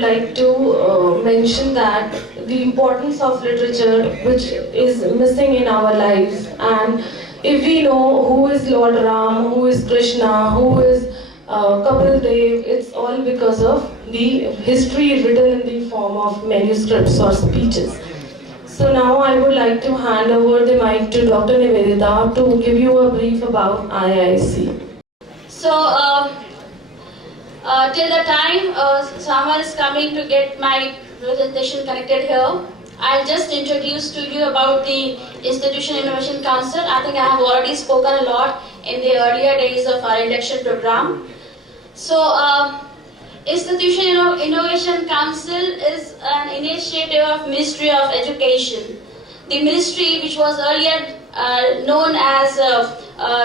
would like to mention that the importance of literature, which is missing in our lives. And if we know who is Lord Ram, who is Krishna, who is Kapil Dev, it's all because of the history written in the form of manuscripts or speeches. So now I would like to hand over the mic to Dr. Nivedita to give you a brief about IIC. So, till the time someone is coming to get my presentation connected here, I'll just introduce to you about the Institution Innovation Council. I think I have already spoken a lot in the earlier days of our induction program. So, Institution Innovation Council is an initiative of Ministry of Education. The ministry, which was earlier known as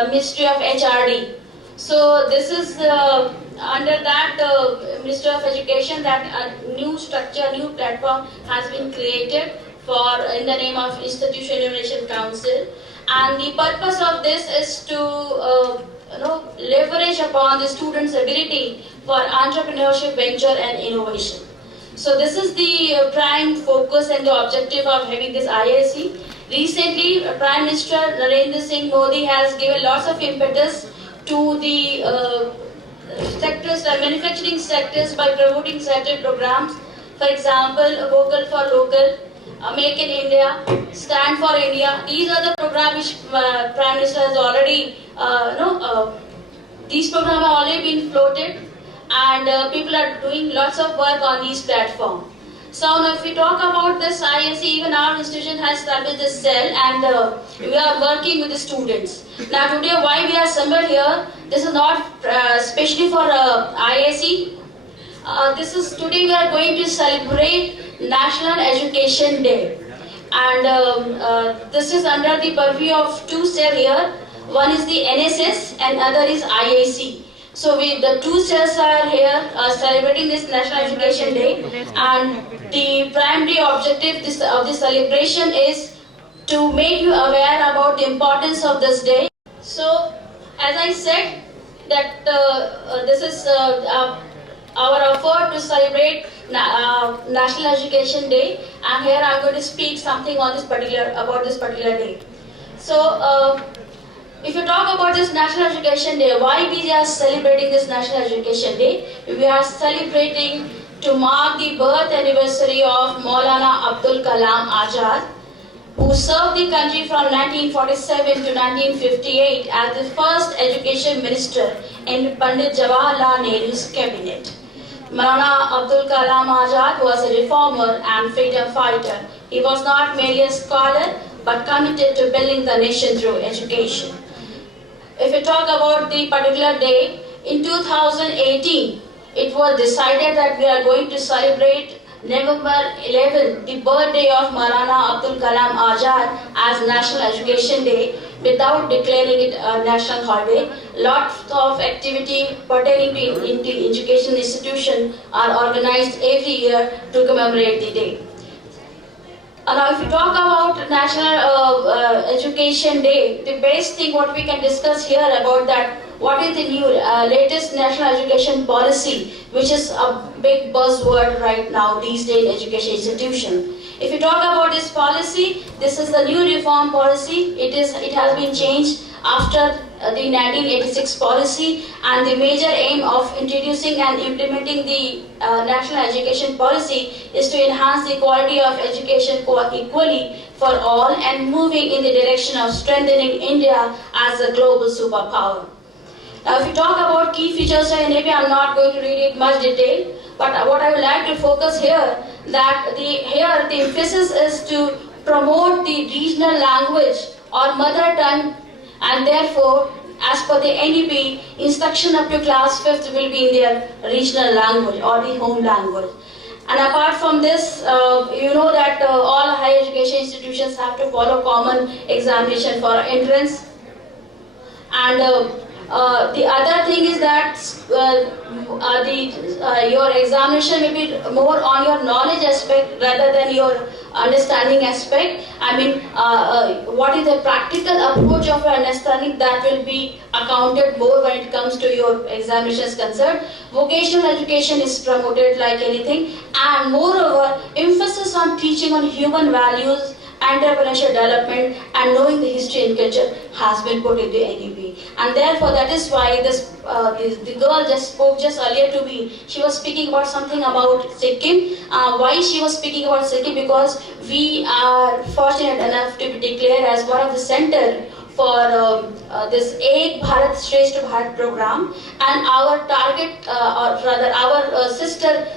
Ministry of HRD. So this is under that Ministry of Education that a new structure, new platform has been created for in the name of Institution Innovation Council, and the purpose of this is to leverage upon the students' ability for entrepreneurship, venture, and innovation. So this is the prime focus and the objective of having this IIC. Recently, Prime Minister Narendra Singh Modi has given lots of impetus to the sectors, manufacturing sectors, by promoting certain programs. For example, Vocal for Local, Make in India, Stand for India. These are the programs which Prime Minister has already, these programs have already been floated, and people are doing lots of work on these platforms. So now if we talk about this IIC, even our institution has established this cell, and we are working with the students. Now today why we are assembled here, this is not especially for IIC. Today we are going to celebrate National Education Day. And this is under the purview of two cells here. One is the NSS and other is IIC. So the two cells are here celebrating this National Education Day, and the primary objective of this celebration is to make you aware about the importance of this day. So, as I said, that this is our effort to celebrate National Education Day, and here I am going to speak something on about this particular day. So. If you talk about this National Education Day, why we are celebrating this National Education Day? We are celebrating to mark the birth anniversary of Maulana Abdul Kalam Azad, who served the country from 1947 to 1958 as the first education minister in Pandit Jawaharlal Nehru's cabinet. Maulana Abdul Kalam Azad was a reformer and freedom fighter. He was not merely a scholar, but committed to building the nation through education. If we talk about the particular day, in 2018, it was decided that we are going to celebrate November 11, the birthday of Maulana Abdul Kalam Azad, as National Education Day without declaring it a national holiday. Lots of activity pertaining to education institution are organized every year to commemorate the day. Now, if you talk about National Education Day, the best thing what we can discuss here about that, what is the new latest National Education Policy, which is a big buzzword right now these days in education institution. If you talk about this policy, this is the new reform policy. It has been changed after the 1986 policy, and the major aim of introducing and implementing the national education policy is to enhance the quality of education equally for all and moving in the direction of strengthening India as a global superpower. Now, if you talk about key features of NAP, I'm not going to read it much detail, but what I would like to focus here, that the emphasis is to promote the regional language or mother tongue, and therefore, as per the NEP, instruction up to class 5th will be in their regional language or the home language. And apart from this, you know that all higher education institutions have to follow common examination for entrance. And The other thing is that your examination may be more on your knowledge aspect rather than your understanding aspect. I mean, what is the practical approach of your understanding that will be accounted more when it comes to your examinations concerned. Vocational education is promoted like anything, and moreover, emphasis on teaching on human values, entrepreneurship development, and knowing the history and culture has been put into NEP. And therefore, that is why the girl just spoke just earlier to me. She was speaking about something about Sikkim. Why she was speaking about Sikkim? Because we are fortunate enough to be declared as one of the center for this Ek Bharat Shresth Bharat program, and our target, or rather our sister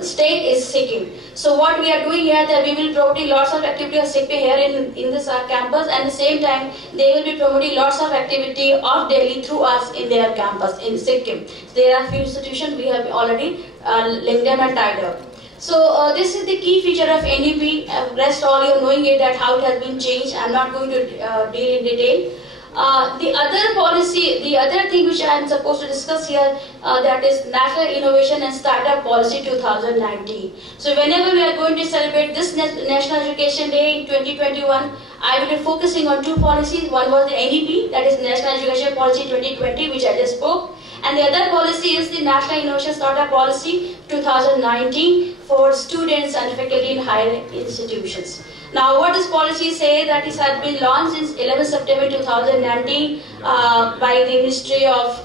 state is Sikkim. So what we are doing here, that we will promoting lots of activity of Sikkim here in this campus, and at the same time they will be promoting lots of activity of Delhi through us in their campus in Sikkim. There are few institutions we have already linked them and tied up. So this is the key feature of NEP. Rest all you're knowing it, that how it has been changed. I'm not going to deal in detail. The other policy, the other thing which I am supposed to discuss here, that is National Innovation and Startup Policy 2019. So whenever we are going to celebrate this National Education Day in 2021, I will be focusing on two policies. One was the NEP, that is National Education Policy 2020, which I just spoke. And the other policy is the National Innovation Startup Policy 2019 for students and faculty in higher institutions. Now, what this policy say, that it has been launched since 11 September 2019 by the Ministry of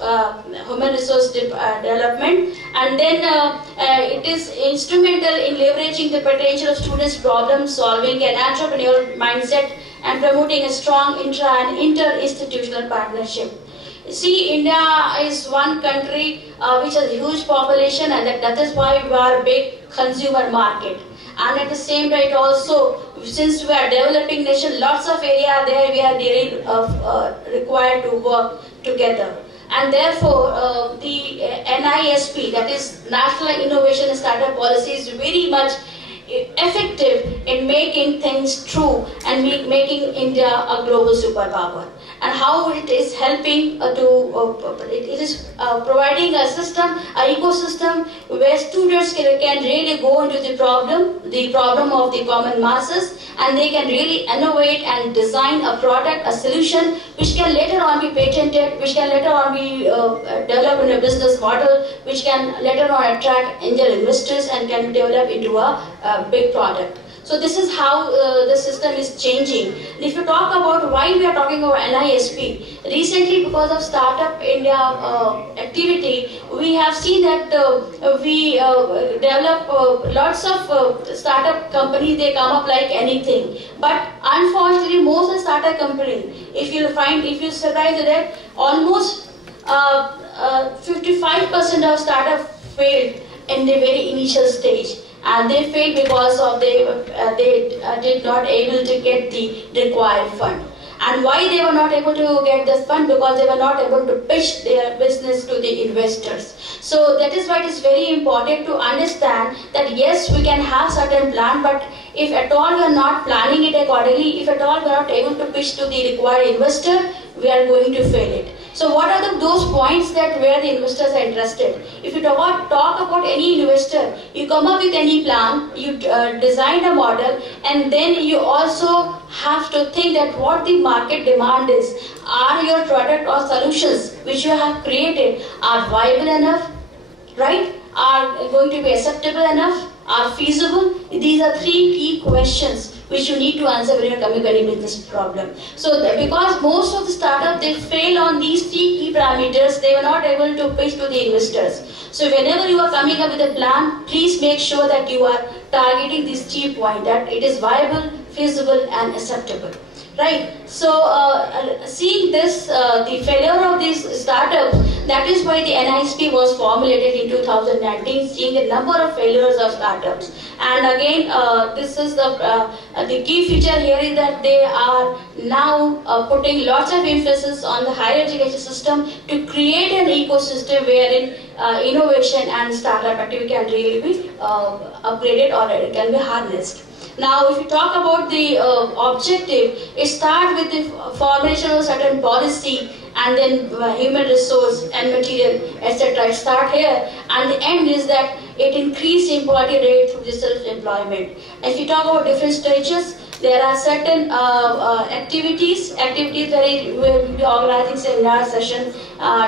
Human Resource Development, and then it is instrumental in leveraging the potential of students' problem solving and entrepreneurial mindset, and promoting a strong intra and inter-institutional partnership. See, India is one country which has a huge population, and that is why we are a big consumer market. And at the same time, also, since we are a developing nation, lots of area there we are really required to work together. And therefore, the NISP, that is National Innovation and Startup Policy, is very much effective in making things true and making India a global superpower. And how it is helping it is providing a system, an ecosystem where students can really go into the problem of the common masses, and they can really innovate and design a product, a solution, which can later on be patented, which can later on be developed in a business model, which can later on attract angel investors and can develop into a big product. So this is how the system is changing. And if you talk about why we are talking about NISP, recently because of Startup India activity, we have seen that we develop lots of startup companies, they come up like anything. But unfortunately, most of the startup companies, if you surprise that almost 55% of startup failed in the very initial stage. And they failed because of they did not able to get the required fund. And why they were not able to get this fund? Because they were not able to pitch their business to the investors. So that is why it is very important to understand that yes, we can have certain plan, but if at all we are not planning it accordingly, if at all we are not able to pitch to the required investor, we are going to fail it. So what are those points that where the investors are interested? If you talk about any investor, you come up with any plan, you design a model, and then you also have to think that what the market demand is. Are your product or solutions which you have created are viable enough, right? Are going to be acceptable enough? Are feasible? These are three key questions which you need to answer when you're coming to any business problem. So because most of the startup, they fail on these three key parameters, they were not able to pitch to the investors. So whenever you are coming up with a plan, please make sure that you are targeting these 3 points, that it is viable, feasible and acceptable. Right. So seeing this, the failure of these startups, that is why the NISP was formulated in 2019, seeing a number of failures of startups. And again, this is the key feature here is that they are now putting lots of emphasis on the higher education system to create an ecosystem wherein innovation and startup activity can really be upgraded or it can be harnessed. Now, if you talk about the objective, it starts with the formation of certain policy and then human resource and material, etc. Start here, and the end is that it increased employee rate through the self-employment. If you talk about different stages, there are certain activities where we will be organizing seminar session,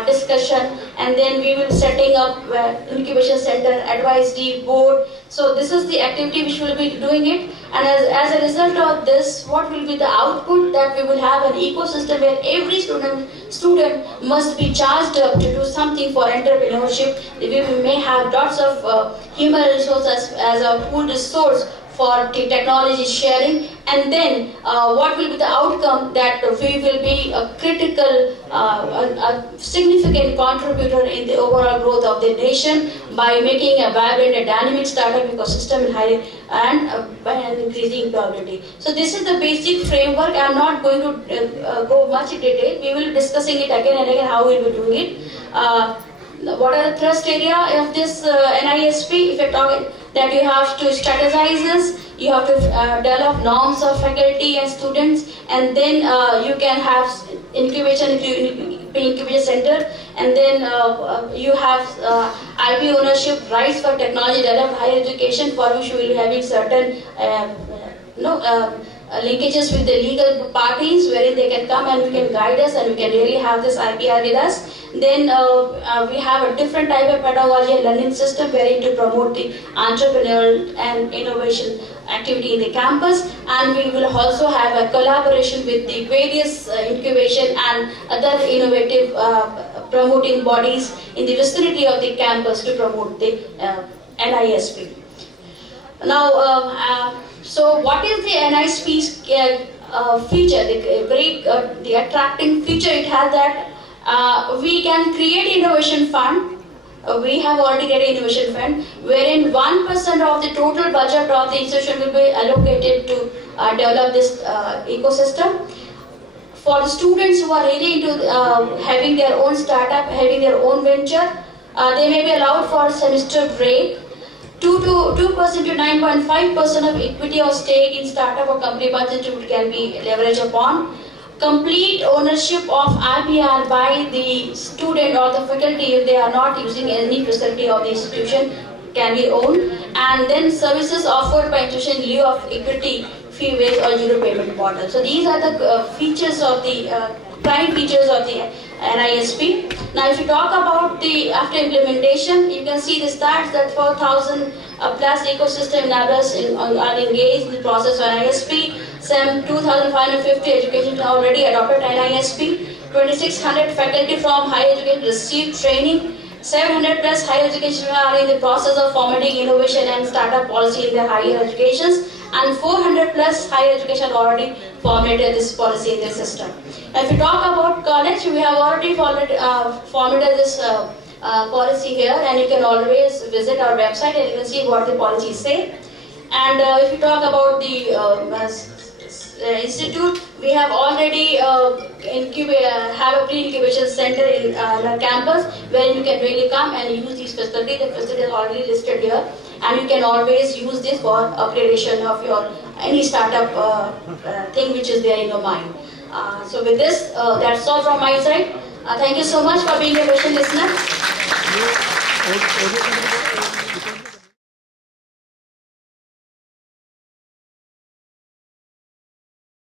discussion, and then we will be setting up incubation center, advisory board. So this is the activity which will be doing it, and as a result of this, what will be the output? That we will have an ecosystem where every student must be charged up to do something for entrepreneurship. We may have lots of human resources as a pool resource for technology sharing, and then what will be the outcome? That we will be a critical, a significant contributor in the overall growth of the nation by making a vibrant and dynamic startup ecosystem and by increasing employability. So this is the basic framework. I am not going to go much in detail. We will be discussing it again and again how we will be doing it. What are the thrust area of this NISP? If you're talking that you have to strategize this, you have to develop norms of faculty and students, and then you can have incubation center, and then you have IP ownership rights for technology developed higher education, for which you will be having certain linkages with the legal parties wherein they can come and we can guide us and we can really have this IPR with us. Then we have a different type of pedagogy and learning system wherein to promote the entrepreneurial and innovation activity in the campus, and we will also have a collaboration with the various incubation and other innovative promoting bodies in the vicinity of the campus to promote the NISP. Now, so what is the NISP's feature? The attracting feature it has that we can create innovation fund. We have already created innovation fund wherein 1% of the total budget of the institution will be allocated to develop this ecosystem. For the students who are really into having their own startup, having their own venture, they may be allowed for a semester break. 2% to 9.5% of equity or stake in startup or company budget can be leveraged upon. Complete ownership of IPR by the student or the faculty if they are not using any facility of the institution can be owned. And then services offered by institution in lieu of equity, fee waived or zero payment model. So these are the features of the prime features of the NISP. Now if you talk about the after implementation, you can see the stats that 4,000 plus ecosystem enablers are engaged in the process of NISP. Some 2,550 education already adopted NISP. 2,600 faculty from higher education received training. 700 plus higher education are in the process of formatting innovation and startup policy in their higher educations, and 400 plus higher education already formulated this policy in their system. Now, if you talk about college, we have already formulated this policy here, and you can always visit our website and you can see what the policies say. And if you talk about the institute, we have already have a pre-incubation center in the campus where you can really come and use these facilities. The facility is already listed here, and you can always use this for upgradation of your any startup thing which is there in your mind. So with this, that's all from my side. Thank you so much for being a patient listener.